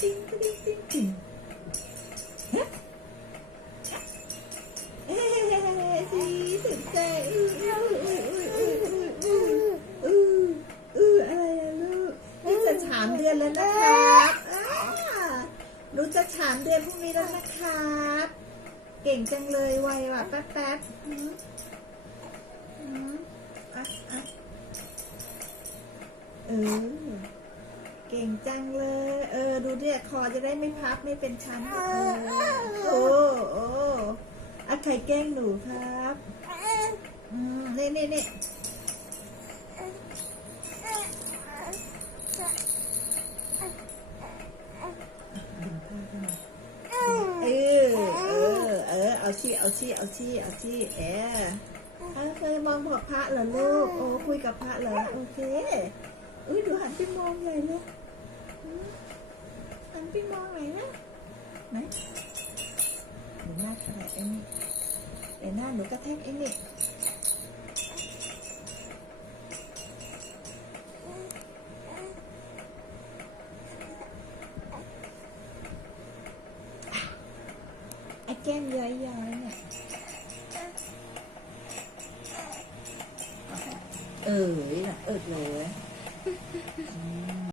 จิ้งกระดิ่งจิ้งจิ้งสีสุดใจอืออืออืออืออืออืออืออะไรลูกนี่จะสามเดือนแล้วนะครัรู้จะสามเดือนพรุ่งนี้แล้วนะครัเก่งจังเลยไววะแป๊บแป๊บอือ เก่งจังเลย เออ ดูเนี่ยคอจะได้ไม่พับไม่เป็นชั้นเออโอ้โอ้อะใครแกล้งหนูครับอืมนี่นี่นี่ดึงผ้าขึ้นมาเออ เออ เออ เอาชี้เอาชี้เอาชี้เอาชี้เออเอาเคยมองบอกพระเหรอลูก โอ้คุยกับพระเหรอ โอเค อุ้ยดูหันไปมองใหญ่เลยอืมหันไปมองไหนอยนะไหน Mm-hmm.